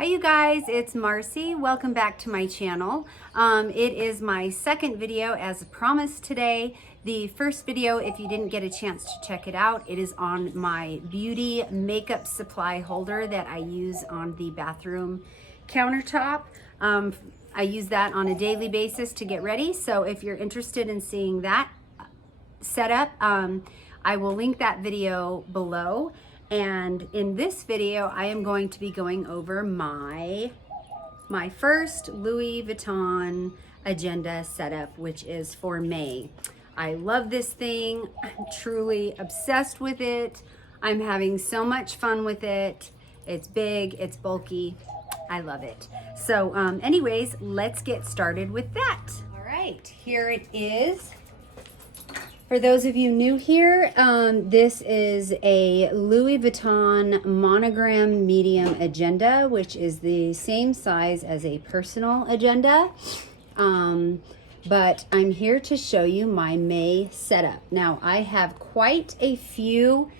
Hi you guys, it's Marcy. Welcome back to my channel. It is my second video as promised today. The first video, if you didn't get a chance to check it out, it is on my beauty makeup supply holder that I use on the bathroom countertop. I use that on a daily basis to get ready. So if you're interested in seeing that setup, I will link that video below. And in this video, I am going to be going over my first Louis Vuitton agenda setup, which is for May. I love this thing. I'm truly obsessed with it. I'm having so much fun with it. It's big, it's bulky. I love it. So anyways, let's get started with that. All right, here it is. For those of you new here, this is a Louis Vuitton monogram medium agenda, which is the same size as a personal agenda. But I'm here to show you my May setup. Now, I have quite a few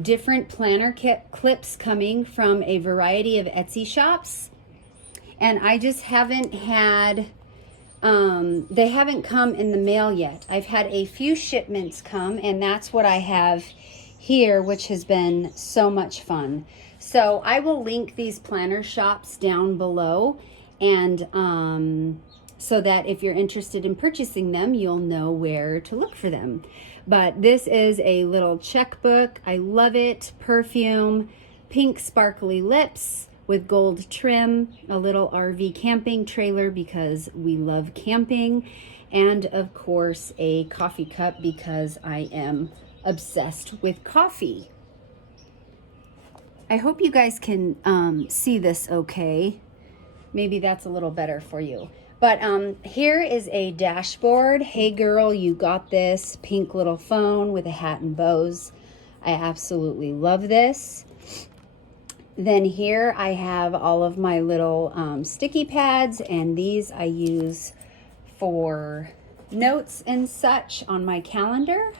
different planner clips coming from a variety of Etsy shops, and I just haven't had they haven't come in the mail yet. I've had a few shipments come, and that's what I have here, which has been so much fun. So I will link these planner shops down below, and so that if you're interested in purchasing them, you'll know where to look for them. But this is a little checkbook. I love it. Perfume, pink sparkly lips with gold trim, a little RV camping trailer because we love camping, and of course a coffee cup because I am obsessed with coffee. I hope you guys can see this okay. Maybe that's a little better for you. But here is a dashboard. Hey girl, you got this. Pink little phone with a hat and bows. I absolutely love this. Then here I have all of my little sticky pads, and these I use for notes and such on my calendar.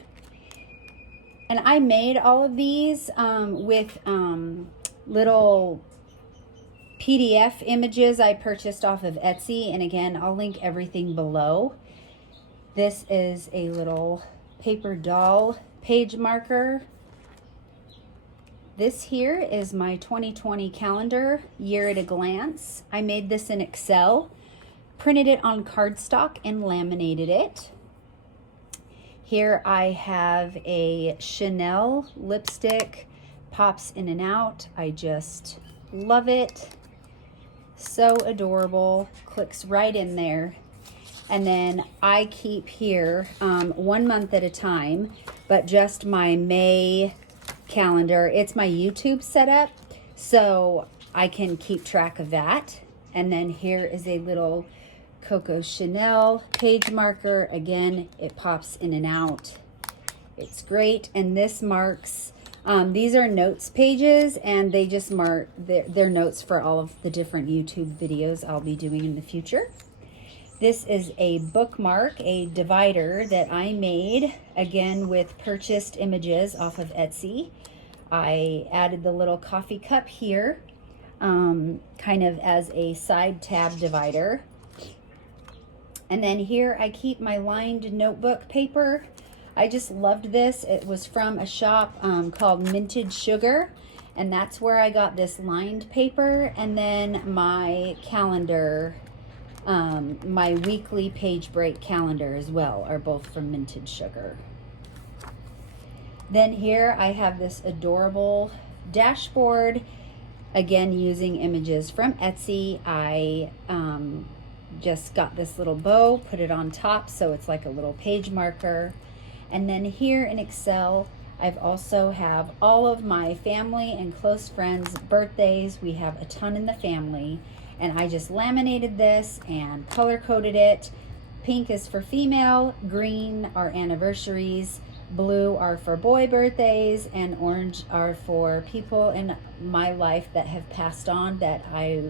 And I made all of these with little PDF images I purchased off of Etsy, and again, I'll link everything below. This is a little paper doll page marker. This here is my 2020 calendar, year at a glance. I made this in Excel, printed it on cardstock, and laminated it. Here I have a Chanel lipstick, pops in and out. I just love it. So adorable, clicks right in there. And then I keep here 1 month at a time, but just my May calendar. It's my YouTube setup, so I can keep track of that. And then here is a little Coco Chanel page marker. Again, it pops in and out. It's great. And this marks, these are notes pages, and they just mark their notes for all of the different YouTube videos I'll be doing in the future. This is a bookmark, a divider that I made, again, with purchased images off of Etsy. I added the little coffee cup here, kind of as a side tab divider. And then here I keep my lined notebook paper. I just loved this. It was from a shop called Minted Sugar, and that's where I got this lined paper. And then my calendar, my weekly page break calendar as well, are both from Minted Sugar. Then here I have this adorable dashboard, again using images from Etsy. I just got this little bow, put it on top so it's like a little page marker. And then here in Excel, I've also have all of my family and close friends' birthdays. We have a ton in the family. And I just laminated this and color coded it. Pink is for female, green are anniversaries, blue are for boy birthdays, and orange are for people in my life that have passed on that I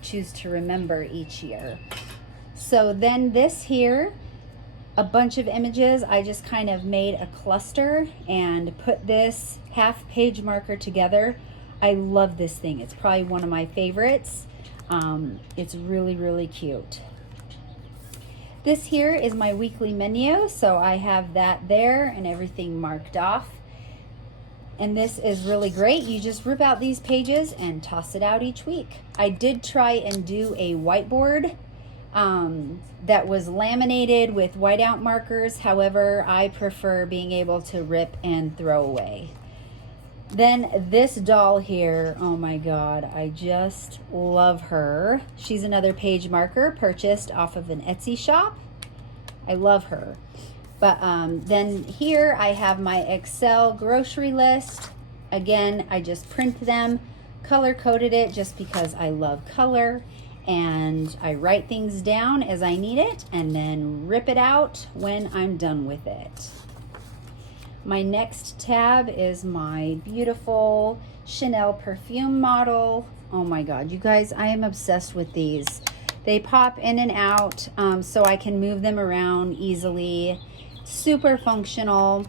choose to remember each year. So then this here, a bunch of images. I just kind of made a cluster and put this half page marker together. I love this thing. It's probably one of my favorites. It's really, really cute. This here is my weekly menu, so I have that there and everything marked off. And this is really great. You just rip out these pages and toss it out each week. I did try and do a whiteboard that was laminated with whiteout markers. However, I prefer being able to rip and throw away. Then this doll here, oh my God, I just love her. She's another page marker purchased off of an Etsy shop. I love her. But then here I have my Excel grocery list. Again, I just print them, color coded it just because I love color. And I write things down as I need it and then rip it out when I'm done with it. My next tab is my beautiful Chanel perfume model. Oh my God, you guys, I am obsessed with these. They pop in and out so I can move them around easily. Super functional.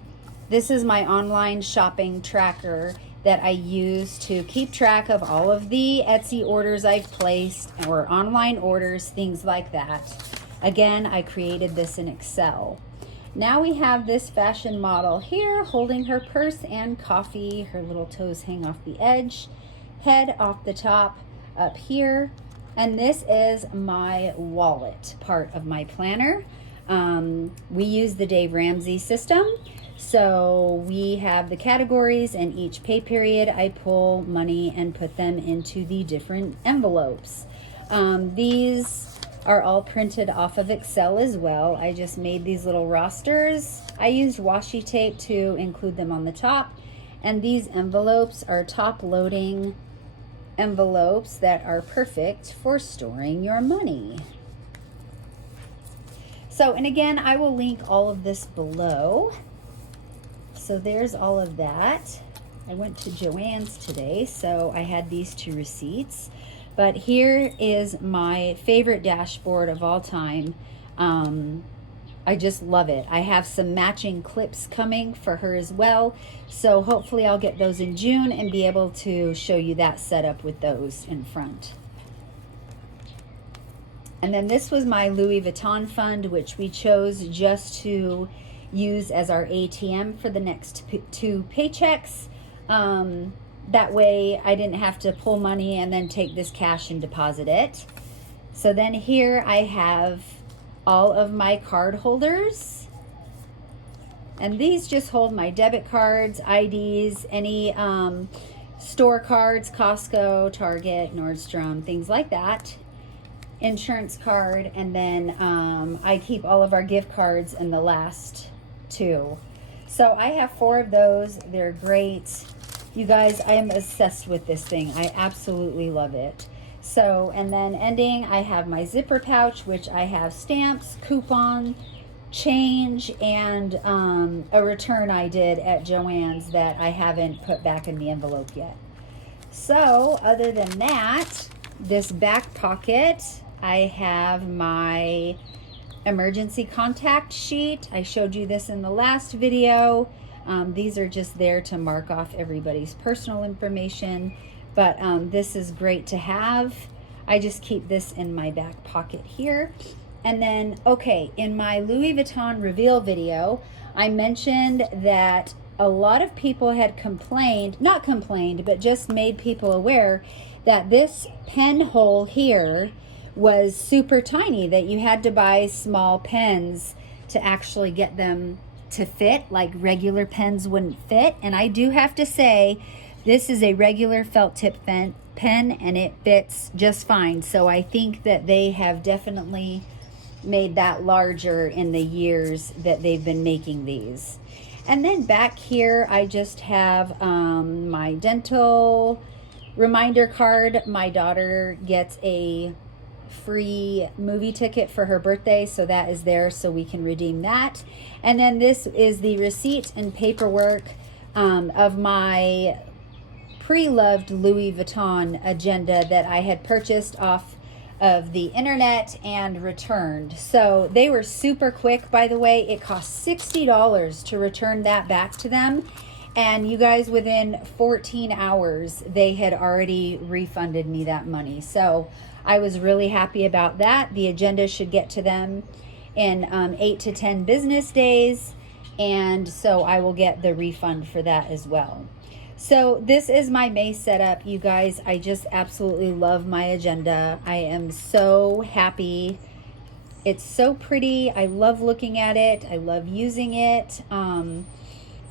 This is my online shopping tracker that I use to keep track of all of the Etsy orders I've placed or online orders, things like that. Again, I created this in Excel. Now we have this fashion model here holding her purse and coffee. Her little toes hang off the edge, head off the top up here. And this is my wallet part of my planner. We use the Dave Ramsey system. So we have the categories, and each pay period I pull money and put them into the different envelopes. These are all printed off of Excel as well. I just made these little rosters. I used washi tape to include them on the top. And these envelopes are top loading envelopes that are perfect for storing your money. So, and again, I will link all of this below. So there's all of that. I went to Joann's today, so I had these 2 receipts. But here is my favorite dashboard of all time. I just love it. I have some matching clips coming for her as well. So hopefully I'll get those in June and be able to show you that setup with those in front. And then this was my Louis Vuitton fund, which we chose just to use as our ATM for the next 2 paychecks. That way I didn't have to pull money and then take this cash and deposit it. So then here I have all of my card holders. And these just hold my debit cards, IDs, any store cards, Costco, Target, Nordstrom, things like that. Insurance card, and then I keep all of our gift cards in the last 2. So I have 4 of those. They're great. You guys, I am obsessed with this thing. I absolutely love it. So, and then ending, I have my zipper pouch, which I have stamps, coupon, change, and a return I did at Joann's that I haven't put back in the envelope yet. So, other than that, this back pocket, I have my emergency contact sheet. I showed you this in the last video. These are just there to mark off everybody's personal information, but this is great to have. I just keep this in my back pocket here. And then, okay, in my Louis Vuitton reveal video, I mentioned that a lot of people had complained, not complained, but just made people aware that this pen hole here was super tiny, that you had to buy small pens to actually get them to fit, like regular pens wouldn't fit. And I do have to say, this is a regular felt tip pen and it fits just fine. So I think that they have definitely made that larger in the years that they've been making these. And then back here, I just have my dental reminder card. My daughter gets a free movie ticket for her birthday, so that is there, so we can redeem that. And then this is the receipt and paperwork of my pre-loved Louis Vuitton agenda that I had purchased off of the internet and returned. So they were super quick, by the way. It cost $60 to return that back to them, And you guys, within 14 hours, they had already refunded me that money. So I was really happy about that. The agenda should get to them in 8 to 10 business days. And so I will get the refund for that as well. So this is my May setup, you guys. I just absolutely love my agenda. I am so happy. It's so pretty. I love looking at it. I love using it.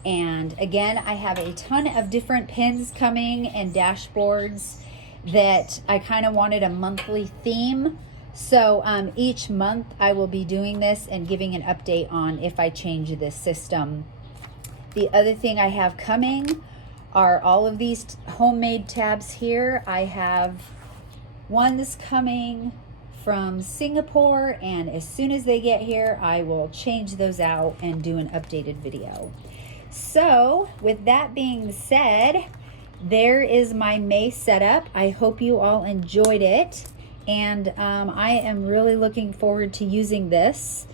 And again, I have a ton of different pins coming and dashboards that I kind of wanted a monthly theme. So each month I will be doing this and giving an update on if I change this system. The other thing I have coming are all of these homemade tabs here. I have ones coming from Singapore, and as soon as they get here, I will change those out and do an updated video. So with that being said, there is my May setup. I hope you all enjoyed it, and I am really looking forward to using this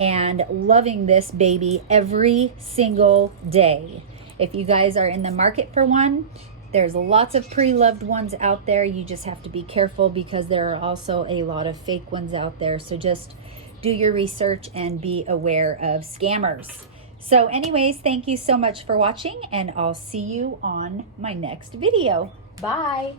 and loving this baby every single day. If you guys are in the market for one, there's lots of pre-loved ones out there. You just have to be careful because there are also a lot of fake ones out there. So just do your research and be aware of scammers. So anyways, thank you so much for watching, and I'll see you on my next video. Bye.